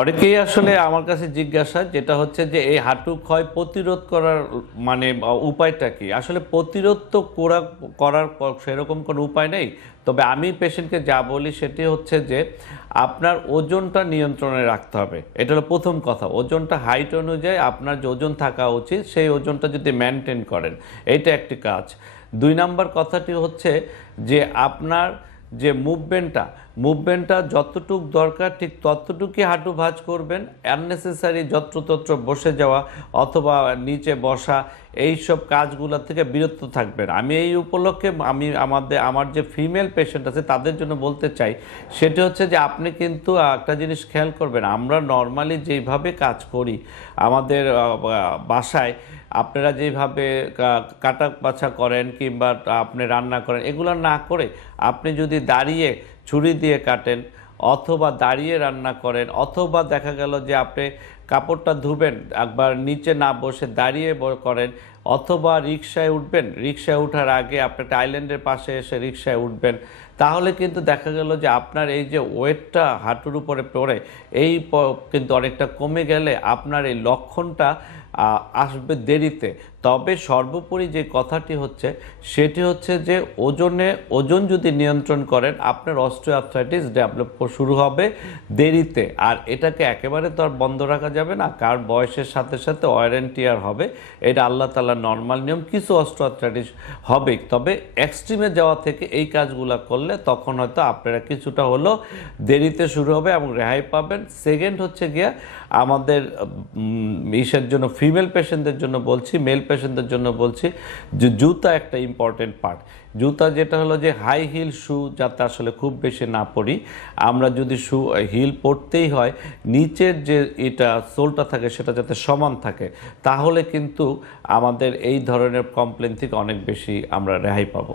অনেকেই আসলে আমার কাছে জিজ্ঞাসা যেটা হচ্ছে যে এই হাঁটু ক্ষয় প্রতিরোধ করার মানে উপায়টা কি? আসলে প্রতিরোধ তো করার সেরকম কোনো উপায় নেই। তবে আমি পেশেন্টকে যা বলি সেটি হচ্ছে যে আপনার ওজনটা নিয়ন্ত্রণে রাখতে হবে। এটা হলো প্রথম কথা। ওজনটা হাইট অনুযায়ী আপনার যে ওজন থাকা উচিত সেই ওজনটা যদি মেনটেন করেন, এইটা একটি কাজ। ২ নাম্বার কথাটি হচ্ছে যে আপনার যে মুভমেন্টটা যতটুক দরকার ঠিক ততটুকুই হাঁটু ভাঁজ করবেন। আননেসেসারি যত্রতত্র বসে যাওয়া অথবা নিচে বসা এইসব কাজগুলো থেকে বিরত থাকবেন। আমি এই উপলক্ষে আমার যে ফিমেল পেশেন্ট আছে তাদের জন্য বলতে চাই, সেটি হচ্ছে যে আপনি কিন্তু একটা জিনিস খেয়াল করবেন, আমরা নর্মালি যেইভাবে কাজ করি আমাদের বাসায়, আপনারা যেভাবে কাটা বাছা করেন কিংবা আপনি রান্না করেন, এগুলো না করে আপনি যদি দাঁড়িয়ে ছুরি দিয়ে কাটেন অথবা দাঁড়িয়ে রান্না করেন অথবা দেখা গেল যে আপনি কাপড়টা ধুবেন একবার নিচে না বসে দাঁড়িয়ে করেন অথবা রিকশায় উঠবেন, রিকশায় ওঠার আগে আপনি একটা আইল্যান্ডের পাশে এসে রিকশায় উঠবেন, তাহলে কিন্তু দেখা গেল যে আপনার এই যে ওয়েটটা হাঁটুর উপরে পড়ে এই কিন্তু অনেকটা কমে গেলে আপনার এই লক্ষণটা আসবে দেরিতে। তবে সর্বোপরি যে কথাটি হচ্ছে সেটি হচ্ছে যে ওজন যদি নিয়ন্ত্রণ করেন আপনার অস্টিওআর্থ্রাইটিস ডেভেলপ শুরু হবে দেরিতে। আর এটাকে একেবারে তো আর বন্ধ রাখা যাবে না, কারণ বয়সের সাথে সাথে ওয়্যার অ্যান্ড টিয়ার হবে, এটা আল্লাহ তাআলার নর্মাল নিয়ম। কিছু অস্টিওআর্থ্রাইটিস হবে, তবে এক্সট্রিমে যাওয়া থেকে এই কাজগুলো করলে তখন হয়তো আপনারা কিছুটা হলেও দেরিতে শুরু হবে এবং রেহাই পাবেন। সেকেন্ড হচ্ছে গিয়া আমাদের ইসের জন্য ফিমেল পেশেন্টদের জন্য বলছি, মেল পেশেন্টদের জন্য বলছি যে জুতা একটা ইম্পর্টেন্ট পার্ট। জুতা যেটা হলো যে হাই হিল শু যাতে আসলে খুব বেশি না পরি, আমরা যদি হিল পরতেই হয় নিচের যে এটা সোলটা থাকে সেটা যাতে সমান থাকে, তাহলে কিন্তু আমাদের এই ধরনের কমপ্লেন থেকে অনেক বেশি আমরা রেহাই পাবো।